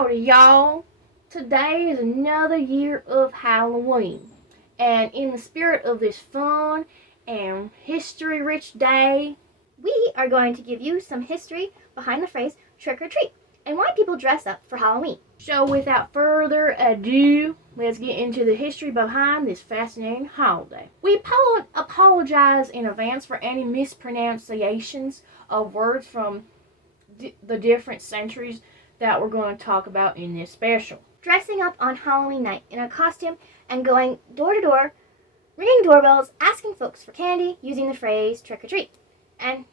Howdy, y'all. Today is another year of Halloween. And in the spirit of this fun and history-rich day, we are going to give you some history behind the phrase trick or treat and why people dress up for Halloween. So without further ado, let's get into the history behind this fascinating holiday. We apologize in advance for any mispronunciations of words from the different centuries that we're going to talk about in this special. Dressing up on Halloween night in a costume and going door to door, ringing doorbells, asking folks for candy using the phrase trick or treat, and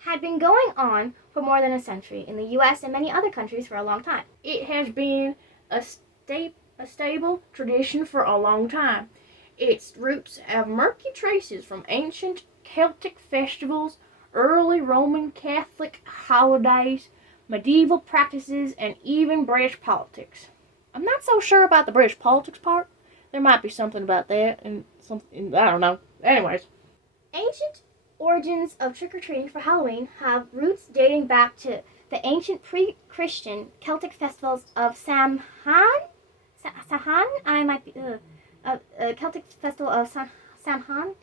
had been going on for more than a century in the US and many other countries for a long time. It has been a stable tradition for a long time. Its roots have murky traces from ancient Celtic festivals, early Roman Catholic holidays, medieval practices, and even British politics. I'm not so sure about the British politics part. There might be something about that and something, I don't know. Anyways. Ancient origins of trick-or-treating for Halloween have roots dating back to the ancient pre-Christian Celtic festivals of Samhain. I might be Celtic festival of Samhain.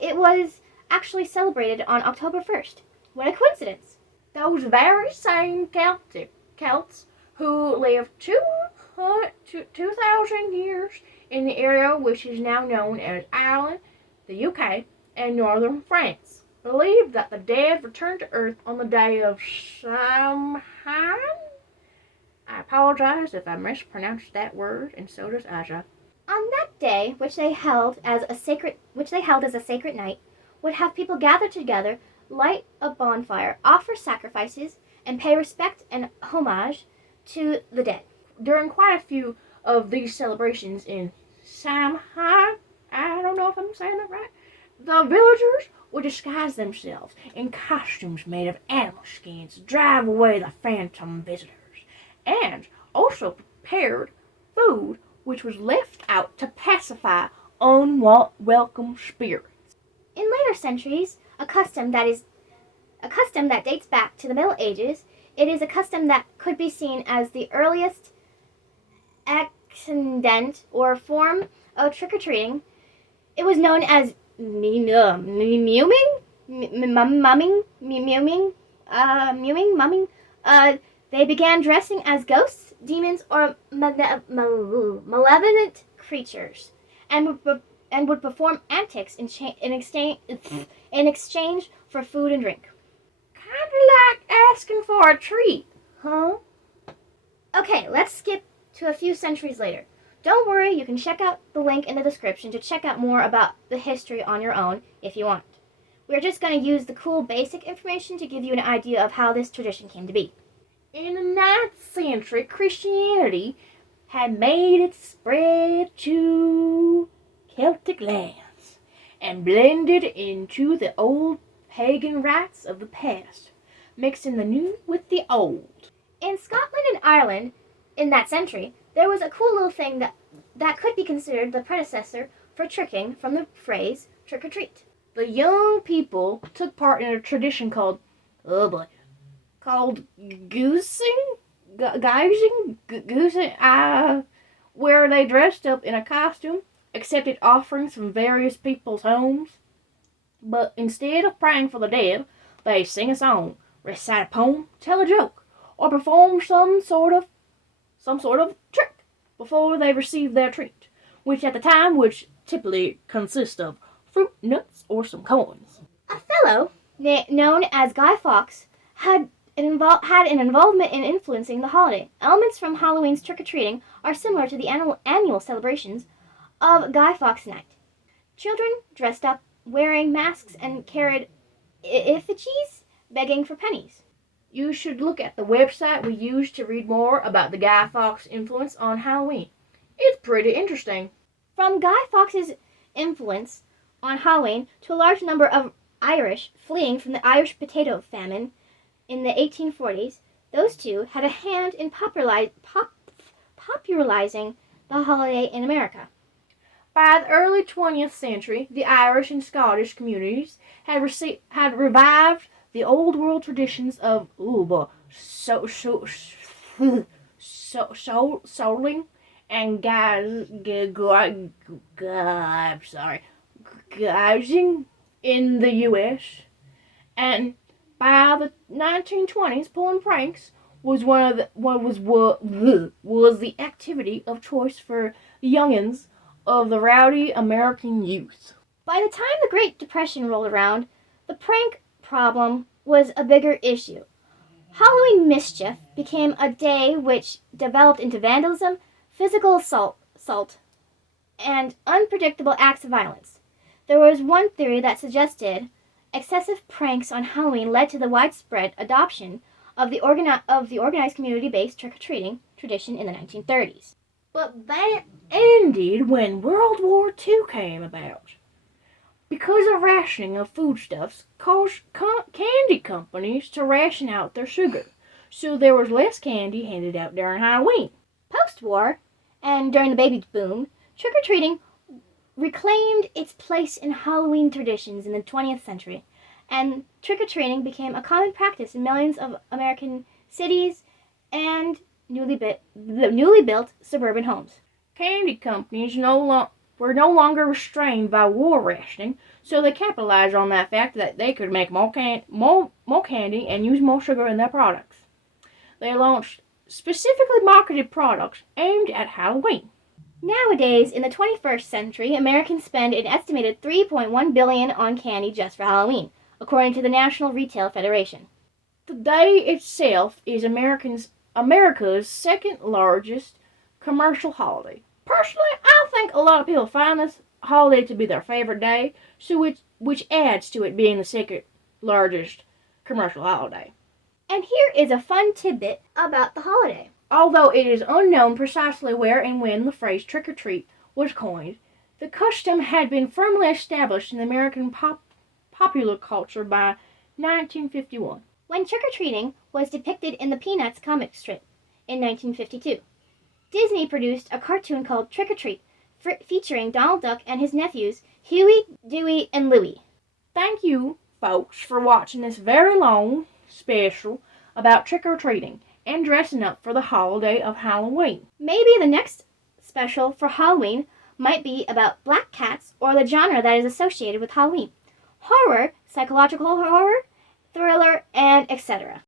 It was actually celebrated on October 1st. What a coincidence! Those very same Celts who lived 2,000 years in the area which is now known as Ireland, the UK, and northern France, believed that the dead returned to Earth on the day of Samhain. I apologize if I mispronounced that word, and so does Aja. On that day, which they held as a sacred night, would have people gather together, light a bonfire, offer sacrifices, and pay respect and homage to the dead. During quite a few of these celebrations in Samhain, I don't know if I'm saying that right, the villagers would disguise themselves in costumes made of animal skins to drive away the phantom visitors, and also prepared food which was left out to pacify unwelcome spirits. In later centuries, a custom that dates back to the Middle Ages, it is a custom that could be seen as the earliest accident or form of trick-or-treating. It was known as mumming. They began dressing as ghosts, demons, or malevolent creatures, and would perform antics in exchange for food and drink. Kinda like asking for a treat, huh? Okay, let's skip to a few centuries later. Don't worry, you can check out the link in the description to check out more about the history on your own if you want. We're just going to use the cool basic information to give you an idea of how this tradition came to be. In the 9th century, Christianity had made its spread to Celtic lands and blended into the old pagan rites of the past, mixing the new with the old. In Scotland and Ireland, in that century, there was a cool little thing that could be considered the predecessor for tricking from the phrase trick or treat. The young people took part in a tradition called goosing, where they dressed up in a costume, accepted offerings from various people's homes, but instead of praying for the dead, they sing a song, recite a poem, tell a joke, or perform some sort of trick before they received their treat, which at the time would typically consist of fruit, nuts, or some coins. A fellow known as Guy Fawkes had an involvement in influencing the holiday. Elements from Halloween's trick-or-treating are similar to the annual celebrations of Guy Fawkes Night. Children dressed up, wearing masks, and carried effigies, begging for pennies. You should look at the website we used to read more about the Guy Fawkes influence on Halloween. It's pretty interesting. From Guy Fawkes' influence on Halloween to a large number of Irish fleeing from the Irish potato famine in the 1840s, those two had a hand in popularizing the holiday in America. By the early 20th century, the Irish and Scottish communities had revived the old world traditions of soling and gouging in the U.S. And by the 1920s, pulling pranks was was the activity of choice for youngins of the rowdy American youth. By the time the Great Depression rolled around, the prank problem was a bigger issue. Halloween mischief became a day which developed into vandalism, physical assault, and unpredictable acts of violence. There was one theory that suggested excessive pranks on Halloween led to the widespread adoption of the organized community-based trick-or-treating tradition in the 1930s. But that ended when World War II came about. Because of rationing of foodstuffs caused candy companies to ration out their sugar, so there was less candy handed out during Halloween. Post-war, and during the baby boom, trick-or-treating reclaimed its place in Halloween traditions in the 20th century, and trick-or-treating became a common practice in millions of American cities and newly built suburban homes. Candy companies were no longer restrained by war rationing, so they capitalized on that fact that they could make more candy and use more sugar in their products. They launched specifically marketed products aimed at Halloween. Nowadays, in the 21st century, Americans spend an estimated $3.1 billion on candy just for Halloween, according to the National Retail Federation. The day itself is America's second largest commercial holiday. Personally, I think a lot of people find this holiday to be their favorite day, so which adds to it being the second largest commercial holiday. And here is a fun tidbit about the holiday. Although it is unknown precisely where and when the phrase trick-or-treat was coined, the custom had been firmly established in American popular culture by 1951. When trick-or-treating was depicted in the Peanuts comic strip in 1952. Disney produced a cartoon called Trick or Treat, featuring Donald Duck and his nephews, Huey, Dewey, and Louie. Thank you, folks, for watching this very long special about trick-or-treating and dressing up for the holiday of Halloween. Maybe the next special for Halloween might be about black cats or the genre that is associated with Halloween. Horror, psychological horror, thriller, and etc.